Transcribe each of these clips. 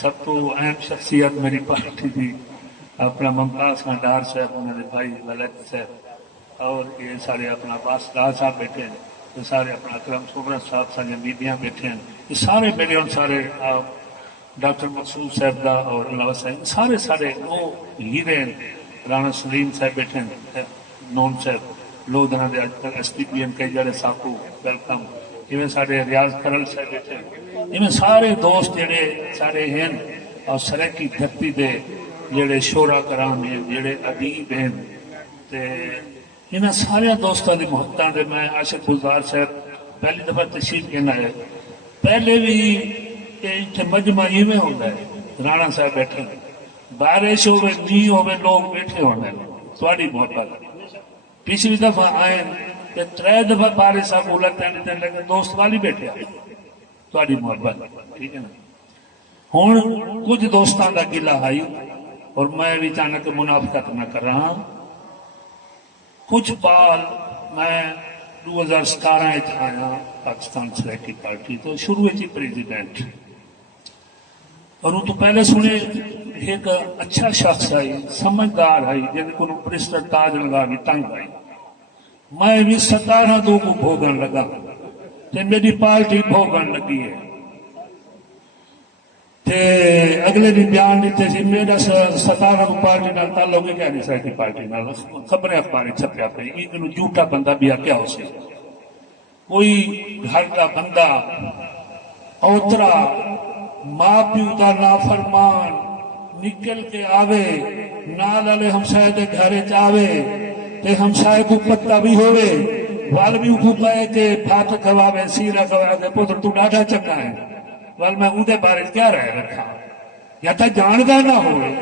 سب تو اہم شخصیت میری پارٹی کی اپنا ممتاز خان ڈار صاحب، انہوں نے بھائی ولد صاحب، اور یہ سارے اپنا عباس ڈار صاحب بیٹھے ہیں، یہ سارے اپنا اکرم سمرت صاحب سارے میڈیا بیٹھے ہیں، یہ سارے میرے اور سارے ڈاکٹر مقصود صاحب دا اور علاوہ صاحب سارے سارے وہ ہیرے ہیں، رانا سلیم صاحب بیٹھے ہیں، نون صاحب لوگ دے اج تک ایس پی پی ایم کئی جڑے ساکو ویلکم، ایویں سارے ریاض کرل صاحب بیٹھے ہیں، ایویں سارے دوست جڑے سارے ہیں اور سریکی دھرتی دے جڑے شورا کرام ہیں، جڑے ادیب ہیں، تے انہاں سارے دوستاں دی محبتاں دے میں عاشق گلزار صاحب پہلی دفعہ تشریف لینا ہے، پہلے بھی اتنے مجمع ایویں ہوتا ہے، رانا صاحب بیٹھے بارش ہوئے نہیں ہوئے لوگ بیٹھے ہونے تھوڑی محبت، پچھلی دفعہ آئے تے 3 دفعہ بارش صاحب الٹ لیکن دوست والی بیٹھے تھوڑی محبت، ٹھیک ہے نا۔ ہوں کچھ دوستان کا گلا آئی اور میں بھی چاہنا کہ منافقت نہ کر رہا، کچھ بال میں 2017 آیا پاکستان سلیکی پارٹی تو شروع ہی پریزیڈنٹ، اور وہ تو پہلے سنے ایک اچھا شخص آئی سمجھدار آئی جن کو برسٹر تاج لگا بھی تنگ آئی، میں بھی 17 دو کو بھوگن لگا تے میری پارٹی بھوگن لگی ہے، تے اگلے بھی بیان دیتے سی میرا 17 کو پارٹی نال تعلق ہی کیا نہیں سکی، پارٹی نال خبریں اخبار چھپیا پہ ایک جھوٹا بندہ بھی کیا ہو سی، کوئی گھر کا بندہ اوترا ماں پیو کا نافرمان نکل کے آوے نال والے ہمسائے دے گھر آوے تے ہمسائے کو پتہ بھی ہوئے وال بھی کو پائے کہ بھات کھواوے سیرا کھواوے پتر تو ڈاڈا چنگا ہے، وال میں اندے بارے کیا رہ رکھا یا تا جاندا نہ ہوئے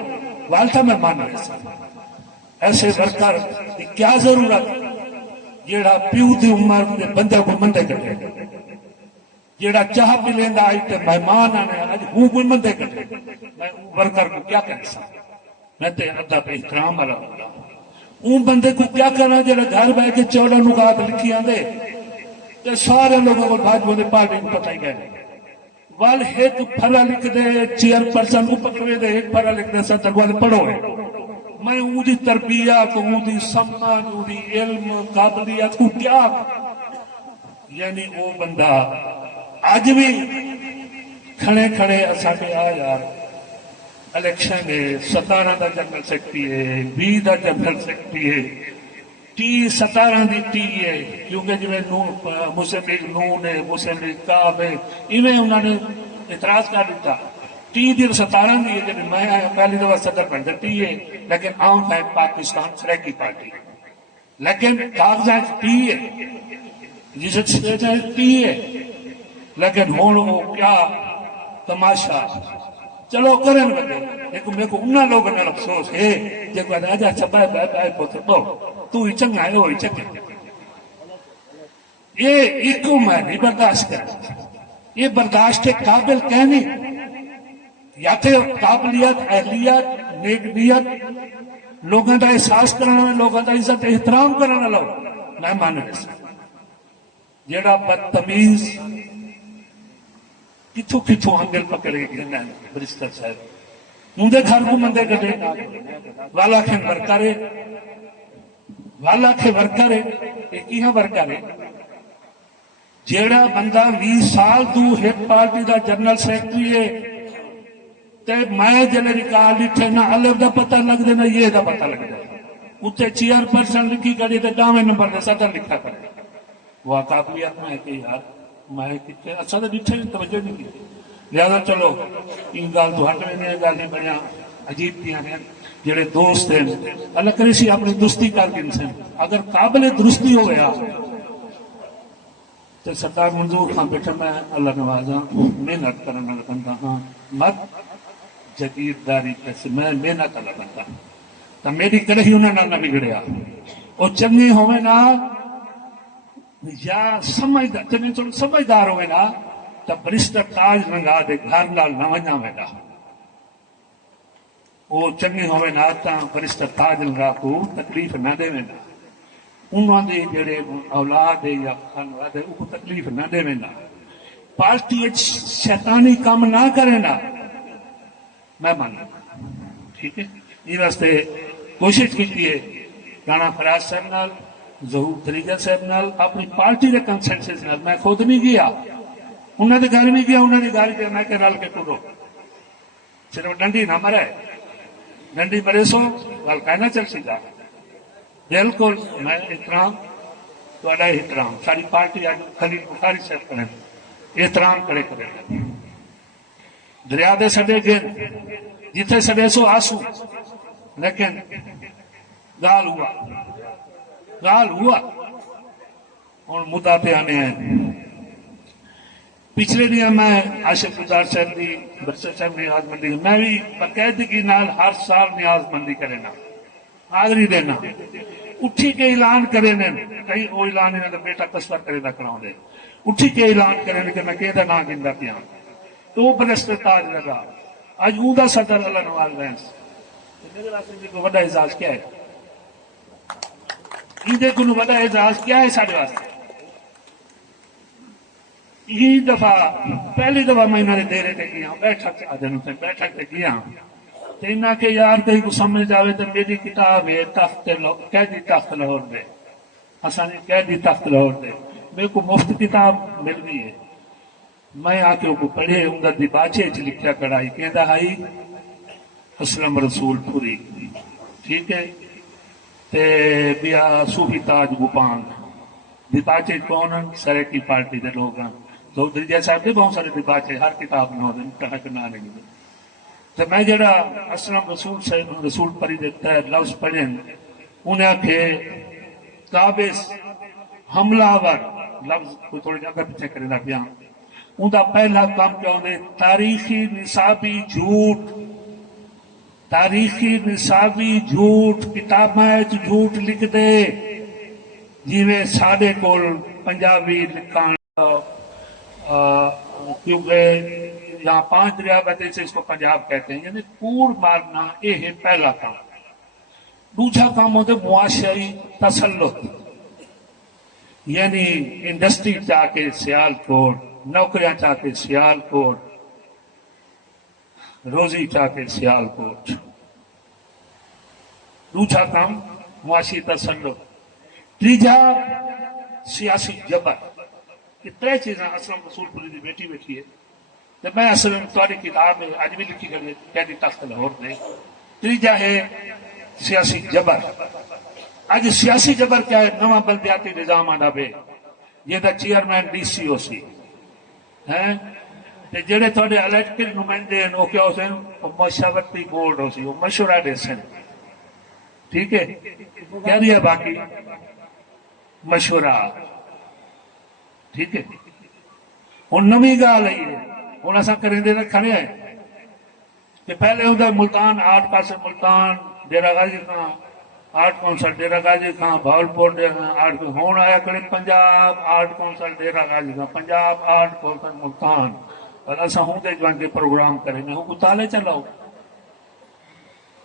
وال تھا میں مان رہا، ایسے ورکر کی کیا ضرورت جیڑا پیو دی عمر دے بندے کو مندے کرے، جیڑا چاہ پی لیندا آئی تے مہمان آنے آج ہوں کوئی مندے کرے، میں ورکر کو کیا کہہ سکتا، میں تے ادب احترام والا ہوگا، اون بندے کو کیا کرنا جیڑا گھر بیٹھ کے 14 نکات لکھی آندے تے سارے لوگوں کو بھاجپا دی پارٹی کو پتہ ہی گئے، وال ایک پھلا لکھ دے چیئر پرسن کو پکڑے دے ایک پھلا لکھ دے صدر والے پڑھو ہے، میں اون دی تربیت اون دی سمجھ اون دی علم قابلیت کو کیا، یعنی وہ بندہ اج بھی کھڑے کھڑے ساڈے آ یار الیکشن ہے 17 دا جنرل سیکرٹری ہے 20 دا جنرل سیکرٹری ہے ٹی 17 دی ٹی ہے کیونکہ جو مسلم لیگ نون ہے مسلم لیگ کاف ہے ایویں انہوں نے اعتراض کر دیتا ٹی دی 17 دی ہے جب میں پہلی دفعہ صدر بنتا ٹی ہے لیکن عام ہے پاکستان سریکی پارٹی لیکن کاغذات ٹی ہے جسے ٹی ہے لیکن ہوں وہ کیا تماشا چلو کریں لگے لیکن میرے کو انہوں لوگوں نے افسوس ہے جب راجا چھپائے بائے بائے پوتے تو ہی چنگا ہے وہی چنگا یہ ایک میں نہیں برداشت کر یہ برداشت کے قابل کہنی یا تو قابلیت اہلیت نیک لوگوں کا احساس کرنا لوگوں کا عزت احترام کرنا لو میں مان جڑا بدتمیز کتوں کتوں انگل پکڑے گئے برسٹر صاحب اندر گھر کو مندے کٹے والا کے ورکر والا کے ورکر ہے کیا ورکر ہے جیڑا بندہ 20 سال تو ایک پارٹی دا جنرل سیکرٹری ہے تے میں جلے ریکارڈ لکھے نہ الف دا پتہ لگ دے نہ یہ دا پتہ لگ دے اتنے چیئر پرسن لکھی کری تے 9ویں نمبر دے صدر لکھا کرے وہ قابلیت میں ہے کہ یار میں کتنے اچھا تو ڈٹھے توجہ نہیں کی لہذا چلو ان گال تو ہٹ میں گال نہیں بڑھیا عجیب کیا ہیں جڑے دوست ہیں اللہ کرے سی اپنی درستی کر کے انسان اگر قابل درستی ہو گیا تو سرکار منظور خان بیٹھا میں اللہ نوازا محنت کرنا بندہ ہاں مت جگیرداری کیسے میں محنت کرنا بندہ تو میری کرے ہی انہوں نے بگڑیا اور چنگے ہوئے نا یا سمجھدار ہوئے نا تو برسٹر تاج لنگا دے گھر نال نہ وجا ویگا وہ چنگے ہوئے نا تا برسٹر تاج لنگا کو تکلیف نہ دے وینا انہوں نے جڑے اولاد ہے یا خانواد ہے وہ تکلیف نہ دے وینا پارٹی شیطانی کام نہ کرے نا میں مان ٹھیک ہے یہ واسطے کوشش کی ہے رانا فراز صاحب نال ظہور تریجا صاحب نال اپنی پارٹی کے کنسنسس نال میں خود نہیں گیا انہوں نے گھر بھی گیا انہوں نے گھر کے میں کہ رل کے ٹرو صرف ڈنڈی نہ مرے ڈنڈی مرے سو گل کہنا چل سی گا بالکل میں احترام تھوڑا احترام ساری پارٹی آج خلیل بخاری صاحب کریں احترام کرے کرے دریا دے سڈے گر جتھے سڈے سو آسو لیکن گال ہوا اور مدعا پہ آنے ہیں پچھلے دن میں عاشق گزار صاحب کی برسر صاحب نیاز مندی میں بھی باقاعدگی نال ہر سال نیاز مندی کرنا حاضری دینا اٹھی کے اعلان کرے کئی وہ اعلان انہوں نے بیٹا تصور کرے نہ کراؤ دے اٹھی کے اعلان کرے کہ میں کہ نہ گندا پیا تو وہ برسر تاج لگا اج اوندا صدر اللہ نواز رہنس میرے واسطے کو بڑا اعزاز کیا ہے یہ کو بڑا اعزاز کیا ہے سارے واسطے یہ دفعہ پہلی دفعہ میں انہوں نے دیرے تے گیا بیٹھک بیٹھک تے گیا تو انہاں کہ یار کہیں کو سمجھ آوے تو میری کتاب ہے تخت قیدی تخت لاہور دے اسانی قیدی تخت لاہور دے میرے کو مفت کتاب مل گئی ہے میں آ کے کو پڑھے اندر دی باچے چ لکھیا کڑائی کہندا ہائی اسلم رسول پوری ٹھیک ہے تے بیا صوفی تاج گوپان دی باچے کون ہیں سریکی پارٹی دے لوگ ہیں تو درجہ صاحب دے بہت سارے دی باچے ہر کتاب نہ ہوتے تحق نہ لگے تو میں جڑا اسلم رسول سے رسول پری دیتا ہے لفظ پڑھیں انہیں کہ قابض حملہ ور لفظ کو تھوڑی جگہ پیچھے کرے دا پیا ان کا پہلا کام کیا ہونے تاریخی نصابی جھوٹ تاریخی نصابی جھوٹ کتابیں جھوٹ لکھ دے جیویں ساڈے کول پنجابی لکھان کیونکہ یہاں 5 دریا بہتے سے اس کو پنجاب کہتے ہیں یعنی کور مارنا یہ ہے پہلا کام دوسرا کام ہوتے معاشرتی تسلط یعنی انڈسٹری چاہ کے سیال کوٹ نوکریاں چاہ کے سیال کوٹ روزی چاہ کے سیال کوٹ دوسرا کام معاشی تسلط تیجا سیاسی جبر یہ 3 چیزیں اسلم رسول پوری دی بیٹی بیٹھی ہے تو میں اصل تاری کتاب میں اج بھی لکھی کر قیدی تخت لاہور نے تیجا ہے سیاسی جبر اج سیاسی جبر کیا ہے نواں بلدیاتی نظام آنا بے یہ دا چیئرمین ڈی سی او سی ہیں جڑے تھوڑے الیکٹڈ نمائندے ہیں وہ کیا ہو سن وہ مشاورتی بورڈ ہو سی وہ مشورہ دے سن ٹھیک ہے کہہ دیا باقی مشورہ ٹھیک ہے ہوں نویں گال ہے ہوں اصا کریں کھڑے ہیں کہ پہلے ہوں ملتان 8 پاس ملتان ڈیرا غازی خان 8 کونسل ڈیرا غازی خان بھاولپور ڈیرا 8 ہوں آیا کرے پنجاب 8 کونسل ڈیرا غازی خان پنجاب 8 کونسل ملتان اور اصا ہوں دے جوان کے پروگرام کریں ہوں کو تالے چلاؤ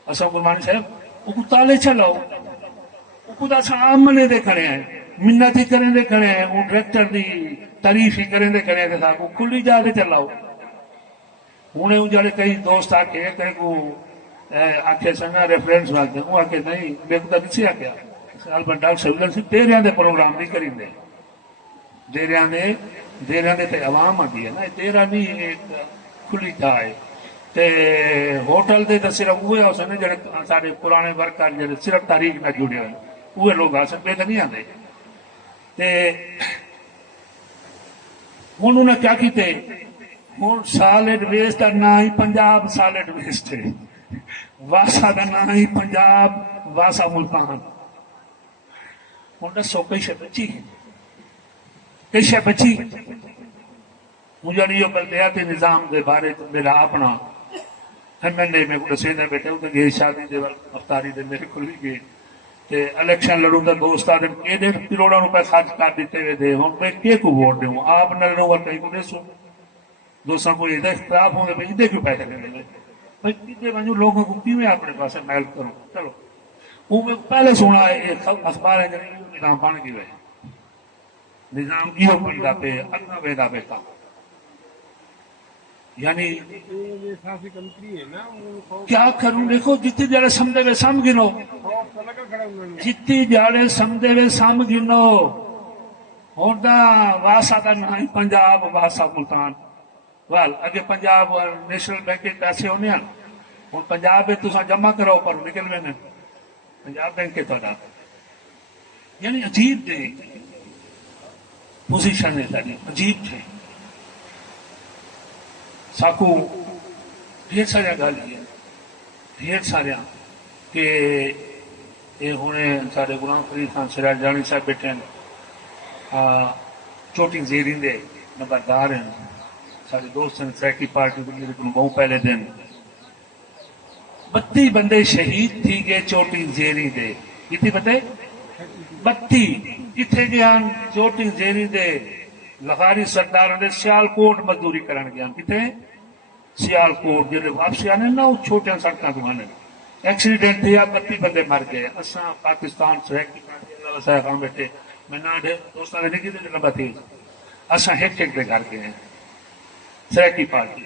اصا گرمانی صاحب وہ کو تالے چلاؤ وہ کو اصا آمنے دے کھڑے ہیں منتی کریں دے کھڑے ہیں وہ ڈائریکٹر دی تعریف ہی کریں دے کھڑے ہیں وہ کھلی جا دے چلاؤ ہوں جڑے کئی دوست آ کے کہیں کو آخے سنگا ریفرنس مانگتے وہ آ کے نہیں میرے کو تو نہیں آخیا ڈاکٹر سیولر سی تیریاں دے پروگرام نہیں کریں دے دیریاں دے تے عوام آتی ہے نا تیرا نہیں ایک کھلی جا ہے تے ہوٹل دے تو صرف وہ ہو سکتے جڑے سارے پرانے ورکر جڑے صرف تاریخ نہ جڑے ہوئے وہ لوگ آ سکتے تو نہیں آتے تے ہوں انہوں نے کیا کیتے ہوں سالڈ ویسٹ کا نام ہی پنجاب سالڈ ویسٹ ہے واسا کا نام ہی پنجاب واسا ملتان ہوں دسو کئی شے بچی کئی شے بچی مجھے یہ بلدیاتی نظام کے بارے میرا اپنا MLA میں کو دسے بیٹھے وہ گئے شادی دے افطاری دے میرے کو بھی گئے تے الیکشن لڑوں تو دوست آ کے 1.5 کروڑ روپے خرچ کر دیتے ہوئے دے ہوں میں کے کو ووٹ دوں آپ نہ لڑوں اور کہیں کو دے سو دوستوں کو یہ اختلاف ہوں گے بھائی ادھر کیوں پیسے لے لیں بھائی کتنے بنو لوگوں کو کیوں اپنے پاس میل کروں چلو وہ میں پہلے سنا ہے اخبار ہے نظام بن گئی ہے نظام کیوں بنتا پہ اگنا ویدا پہ کام یعنی یہ سیاسی کنٹری ہے نا کیا کروں؟ دیکھو جتنی جڑے سمجھے وے سم گنو، خوف تو لگا کھڑا انہوں نے جتنی جڑے سمجھے وے سم گنو. ہوں تو واسا کا نہ ہی پنجاب واسا ملتان وال اگے پنجاب نیشنل بینک کے پیسے ہونے ہیں، ہوں پنجاب میں تصا جمع کرو پر نکل میں پنجاب بینک کے تھوڑا. یعنی عجیب تھے پوزیشن ہے ساری عجیب تھے. ساکو ڈھیر سارا گل ہے ڈھیر سارا کہ یہ ہوں سارے غلام فرید خان سراج جانی صاحب بیٹھے ہیں، چوٹی زیرین دے نمبردار ہیں، سارے دوست ہیں سیکی پارٹی میرے کو بہت پہلے دن 32 بندے شہید تھی گئے چوٹی زیری دے. کتنی بتے 32 کتنے گیا؟ چوٹی زیری دے لخاری سردار نے سیال کوٹ مزدوری کرن گیا. کتنے؟ سیال کوٹ. جی واپسی آنے نا وہ چھوٹے سڑکوں تو آنے ایکسیڈنٹ تھیا 32 بندے مر گئے. اصا پاکستان خان بیٹھے میں نہ دوستوں نے نہیں کی لمبا تھی اصا ایک ایک دے گھر گئے ہیں سریکی پارٹی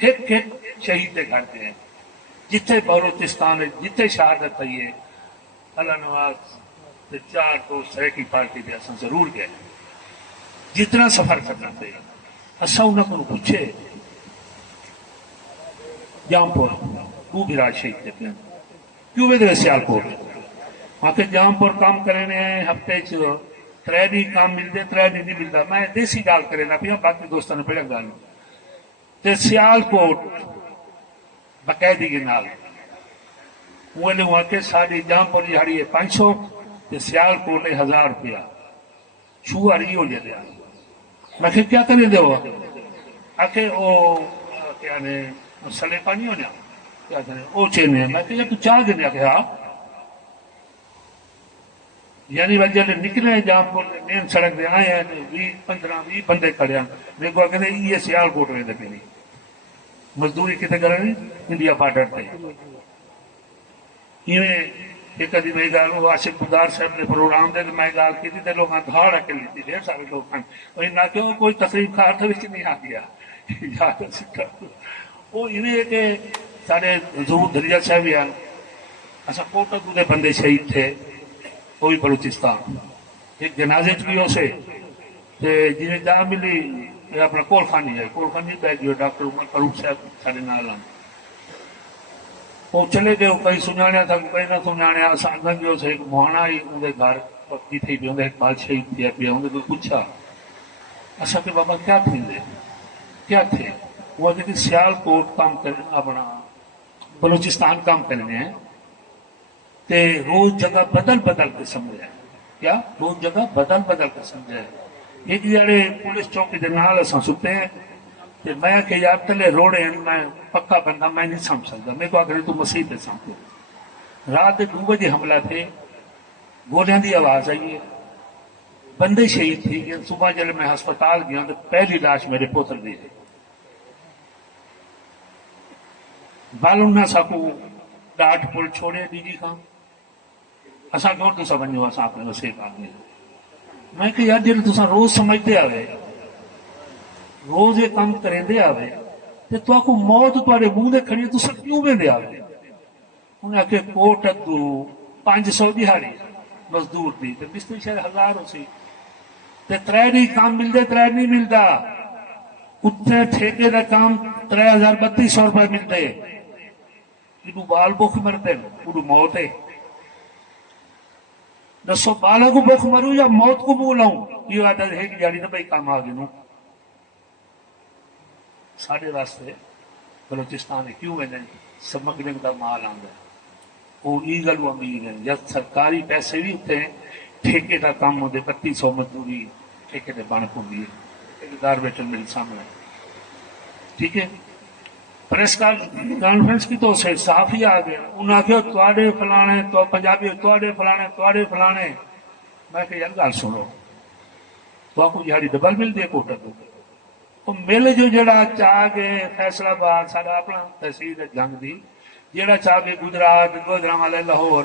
ایک ایک شہید دے گھر گئے ہیں جتھے بلوچستان جتھے شہادت پی ہے اللہ نواز 4 دوست سریکی پارٹی دے اصا ضرور گئے. جتنا سفر کرنا پہ اصا انہوں کو پوچھے جام پور تو بھی راج شہید دے پہ کیوں بھی دے سیال کوٹ وہاں کے جام پور کام کرنے ہیں ہفتے 3 دن کام ملتے 3 دن نہیں ملتا. میں دیسی گال کرنا پیا باقی دوستوں نے پہلے گل تے سیال کوٹ باقاعدگی کے نال وہ وہاں کے ساری جام پور جہاڑی ہے 500 تے سیال کوٹ 1000 روپیہ چھو آ رہی ہو جائے. میں کہ کیا کریں دے وہ آخر وہ کیا نے سلے پانی ہونے کیا کریں وہ چینے. میں کہ تو چاہ دینے کہ ہاں یعنی وجہ نکلے جام پور مین سڑک دے آئے ہیں 15-20 بندے کھڑے ہیں. میرے کو کہ یہ سیال کوٹ رہے پہ نہیں مزدوری کتنے کریں انڈیا بارڈر پہ. ایک ادی میری گل وہ آصف گدار صاحب نے پروگرام دے میں گل کی تھی لوگ دھاڑ رکھ لی ڈھیر سارے لوگ نہ کیوں کوئی تقریب کار نہیں آ گیا یاد وہ کہ سارے حضور دریا صاحب بھی ہیں اصا کوٹک دے بندے شہید تھے وہ بھی بلوچستان ایک جنازے چ بھی اسے جنہیں جا ملی اپنا کول خانی ہے کول خانی جو ڈاکٹر عمر فاروق صاحب سارے نال وہ چلے گئے کئی سنیا تھا کئی نہ سنیا سنگ جو ایک مہانا ہی اندر گھر پکی تھی پی ایک بال شہید تھیا پیا اندر کوئی پوچھا اصا کہ بابا کیا تھے کیا تھے وہ کہ سیال کوٹ کام کر اپنا بلوچستان کام کرنے ہیں تے روز جگہ بدل بدل کے سمجھا کیا روز جگہ بدل بدل کے سمجھا. ایک جڑے پولیس چوکی دے نال اساں ستے ہیں تے میں کہ یار تلے روڑے ہیں میں پکا بندہ میں نہیں سمجھ سکتا. میں کو آخر تو مسیح تے سمجھو. رات 2 بجے حملہ تھے گولیاں دی آواز آئی ہے بندے شہید تھی گئے. صبح جب میں ہسپتال گیا تو پہلی لاش میرے پوتر دی تھی. بالوں نہ سکو ڈاٹ پل چھوڑے ڈی جی خان اصا کیوں تو سمجھو اصا اپنے وسیع آدمی. میں کہ یار جی تصا روز سمجھتے آئے روز یہ کام کرتے آئے تو آپ کو موت تے منہ دے کھڑی تو کیوں وے آئے. انہیں آخر کوٹ اگو 500 دہاڑی مزدور دی مستری شاید 1000 ہو سی 3 دن کام ملتے 3 نہیں ملتا. اتنے ٹھیکے کا کام 3200 روپئے ملتے یہ بال بخ مرتے وہ موت ہے. دسو بالا کو بخ مروں یا موت کو منہ لاؤں. یہ عادت ہے کہ جاڑی تو بھائی کام آ گئے سارے واسطے بلوچستان کیوں ہے سمگلنگ کا مال آتا ہے وہ ایگل امیر ہے جب سرکاری پیسے بھی ہوتے ہیں ٹھیکے کا کام ہوتے 3200 مزدوری ٹھیکے سے بن پوندی ہے ٹھیکیدار بیٹھے میرے سامنے ٹھیک ہے. پریس کانفرنس کی تو صحافی آ گئے انہوں نے آخیا تے فلانے تو پنجابی تے فلانے. میں کہ یار گل سنو تو آپ کو جہاں ڈبل ملتی ہے کوٹا کو مل جو جڑا چاہ گئے فیصلہ آباد سارا اپنا تحصیل جنگ دی جڑا چاہ گئے گجرات گوجرانوالے لاہور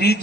DG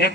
1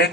1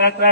3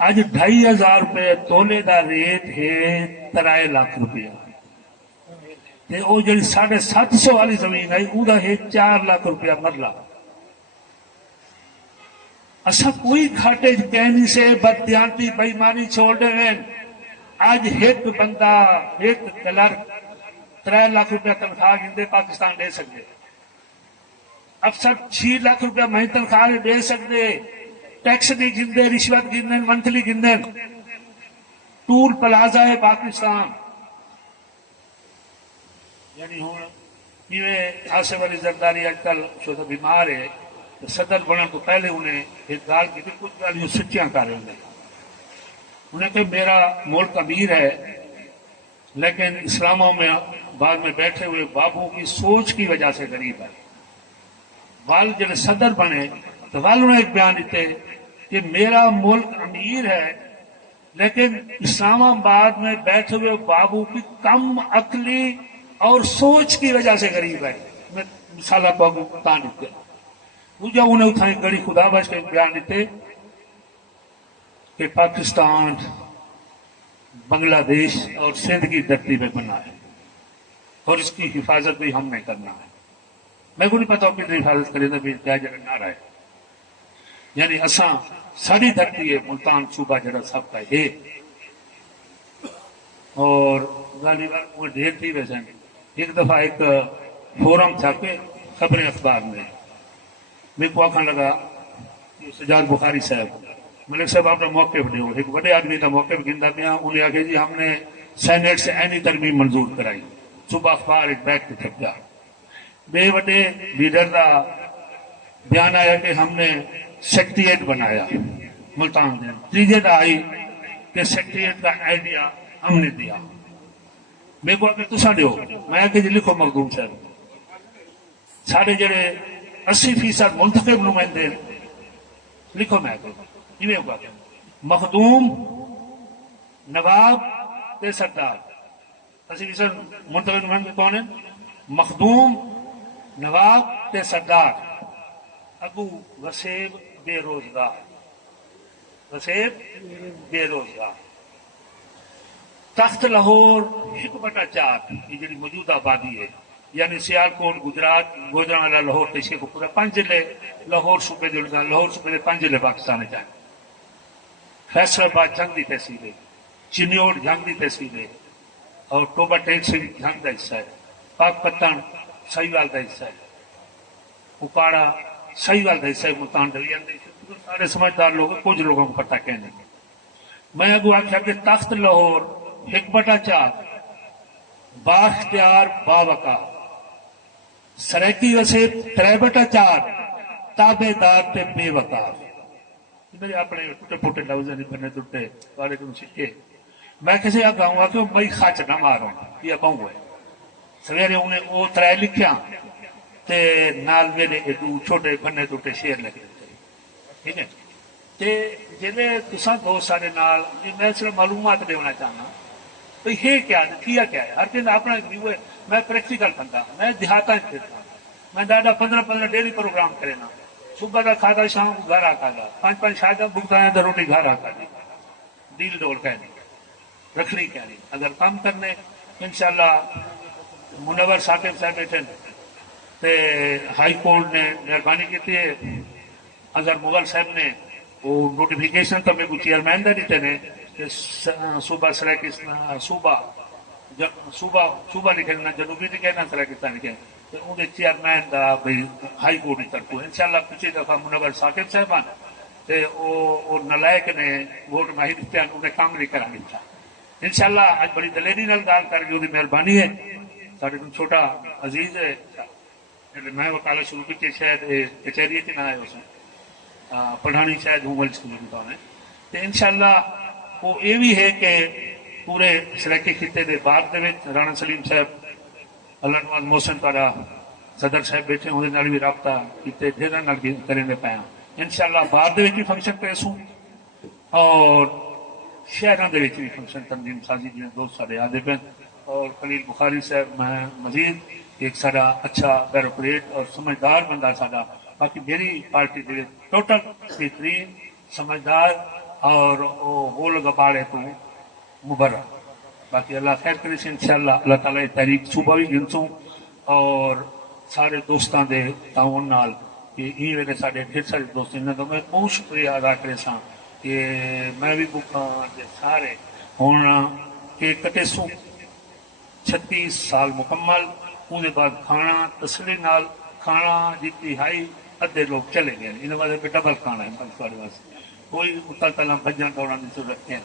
اج 2500 روپے تولے دا ریٹ ہے 3 لاکھ روپیہ تے او جڑی 750 والی زمین آئی او دا ہے 4 لاکھ روپیہ مرلہ اسا کوئی گھاٹے کہہ نہیں سے بددیانتی بےمانی چھوڑ دے ہیں اج ایک بندہ ایک کلرک 3 لاکھ روپیہ تنخواہ گندے پاکستان دے سکتے افسر 6 لاکھ روپیہ مہینے تنخواہ دے سکتے ٹیکس نہیں گندے رشوت گندے منتھلی گندے ٹول پلازا ہے پاکستان یعنی ہوں یہ آصف علی زرداری اج کل شو بیمار ہے صدر بننے تو پہلے انہیں ایک گال کی تھی کچھ گالیوں سچیاں کر رہے ہیں انہیں کہ میرا ملک امیر ہے لیکن اسلام آباد میں بیٹھے ہوئے بابو کی سوچ کی وجہ سے غریب ہے وال جب صدر بنے تو وال انہیں ایک بیان دیتے کہ میرا ملک امیر ہے لیکن اسلام آباد میں بیٹھے ہوئے بابو کی کم عقلی اور سوچ کی وجہ سے غریب ہے میں مثالہ بابو تان دیتے جو انہیں اتھائیں گڑی خدا بچ کے بیان دیتے کہ پاکستان بنگلہ دیش اور سندھ کی دھرتی پہ بنا ہے اور اس کی حفاظت بھی ہم نے کرنا ہے میں کو نہیں پتا کہ حفاظت کرے بھی کیا جگہ نہ رہے یعنی اساں ساری دھرتی ہے ملتان صوبہ جڑا سب کا ہے اور غالی بات وہ ڈھیر تھی ویسے ایک دفعہ ایک فورم تھا کہ خبریں اخبار میں میرے کو آخر لگا سجاد بخاری صاحب ملک صاحب آپ نے موقف دیو ایک بڑے آدمی کا موقف گندا پیا انہیں آگے جی ہم نے سینیٹ سے اینی ترمیم منظور کرائی صبح اخبار ایک بیگ پہ چھپ گیا بے بڑے لیڈر کا بیان آیا کہ ہم نے سیکٹریٹ بنایا ملتان دن تیجے کا آئی کہ سیکٹریٹ کا آئیڈیا ہم نے دیا میرے کو آگے تسا دیو میں آگے جی لکھو مخدوم صاحب سارے جڑے 80% منتخب نمائندے لکھو میں آگے ہوگا مخدوم نواب تے سردار 80% منتخب نمائندے کون ہیں مخدوم نواب تے سردار اگو وسیب بے روزگار وسیب بے روزگار تخت لاہور 1/4 یہ جڑی موجودہ آبادی ہے یعنی سیالکوٹ گجرات گوجرانوالا لاہور تشے کو پورا 5 ضلع لاہور صوبے جڑا لاہور صوبے 5 ضلع پاکستان جائیں فیصل آباد جنگ کی تحصیل ہے چنیوڑ جنگ کی تحصیل ہے اور ٹوبا ٹیک سے جنگ کا حصہ ہے پاک پتن سہیوال کا حصہ ہے اپاڑا سہیوال کا حصہ ہے ملتان ڈویژن سارے سمجھدار لوگ کچھ لوگوں کو پتہ کہنے میں اگو آخیا کہ تخت لاہور 1/4 بااختیار باوقار سریکی وسے 3/4 تابے دار تے بے وقار میرے اپنے ٹوٹے پھوٹے لفظ نہیں بنے ٹوٹے والے کو چھکے میں کسی آ گاؤں کہ میں خچ نہ ماروں یہ کہوں ہے سویرے انہیں وہ 3 لکھیا تے نال میرے دو چھوٹے بنے ٹوٹے شیر لگے ٹھیک ہے تے جلے تساں دوست سارے نال میں صرف معلومات دینا چاہنا تو یہ کیا ہے ہر چیز اپنا ویو ہے میں پریکٹیکل بندہ میں دیہات میں ڈاڈا 15 ڈیلی پروگرام کرے نا صبح کا کھاتا شام کو گھر آ کھاتا 5 شاید بھگتا ہے تو روٹی گھر آ کھا دی ڈیل ڈول کہنی رکھنی کہنی اگر کام کرنے انشاءاللہ منور ثاقب صاحب بیٹھے تے ہائی کورٹ نے مہربانی کی ہے اگر مغل صاحب نے وہ نوٹیفیکیشن تو میرے کو چیئرمین دے دیتے ہیں کہ صوبہ سرائکستان صوبہ لکھے نا جنوبی لکھے نا سرائکستان لکھے تو انہیں چیئرمین دا بھائی ہائی کورٹ کی طرف انشاءاللہ پچھلی دفعہ منور ثاقب صاحبان تے وہ نلائق نے ووٹ ماہر دیتے انہیں کام نہیں کرا دیتا انشاءاللہ آج بڑی دلیری نال گال کر جو مہربانی ہے سارے کو چھوٹا عزیز ہے میں وکالت شروع کی شاید کچہری نہ آئے اس میں پڑھانی شاید ہوں اسکول میں تو انشاءاللہ وہ یہ بھی ہے کہ پورے سرائکی خطے کے بعد رانا سلیم صاحب اللہ نواز محسن تارا صدر صاحب بیٹھے وہ بھی رابطہ کیتے ڈھیر کرنے پایا انشاءاللہ بعد بھی فنکشن پیسوں اور شہروں کے بھی فنکشن تنظیم سازی جی دوست سارے آدھے پہ اور خلیل بخاری صاحب میں مزید ایک سارا اچھا بیروکریٹ اور سمجھدار بندہ سارا باقی میری پارٹی کے ٹوٹل بہترین سمجھدار اور وہ گول گباڑے تو مبرہ باقی اللہ خیر کرے سے انشاءاللہ اللہ تعالیٰ تحریک صوبہ بھی گنسوں اور سارے دوستاں دے تعاون نال کہ یہ ویلے سارے ڈھیر سارے دوست انہوں تو میں بہت شکریہ ادا کرے سا کہ میں بھی بکاں سارے ہوں کہ کٹے سوں 36 سال مکمل ان بعد کھانا تسلی نال کھانا جتنی ہائی ادھے لوگ چلے گئے ان واسطے ڈبل کھانا ہے سارے واسطے کوئی اتنا تلا بجن دوڑنے کی ضرورت نہیں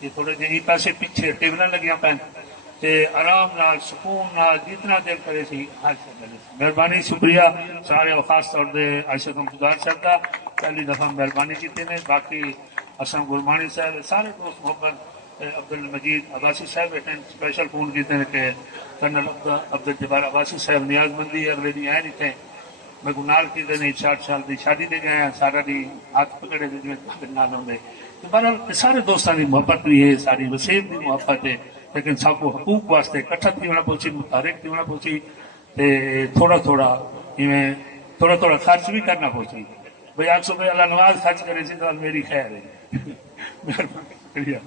یہ تھوڑے جہی پیسے پیچھے ٹیبل لگیاں پین تے آرام نال سکون نال جتنا دیر کرے سی حاصل کرے سی مہربانی شکریہ سارے اور خاص طور پہ عاشق گزار صاحب کا پہلی دفعہ مہربانی کی نے باقی اسم گرمانی صاحب سارے دوست محبت عبد المجید عباسی صاحب بیٹھے اسپیشل فون کیتے ہیں کہ کرنل عبد الجبار عباسی صاحب نیاز مندی اگلے دن آئے نہیں تھے میں کو نال کی دے 60 سال دی شادی دے گئے ہیں سارا دی ہاتھ پکڑے دے نال ہوں بہرحال سارے دوستان کی محبت بھی ہے ساری وسیم کی محبت ہے لیکن سب کو حقوق واسطے کٹھا تھی ہونا پوچھی متحرک تھی ہونا پوچھی تے تھوڑا تھوڑا تھوڑا تھوڑا خرچ بھی کرنا پوچھی بھائی 800 روپے اللہ نواز خرچ کرے سی تو میری خیر ہے مہربانی شکریہ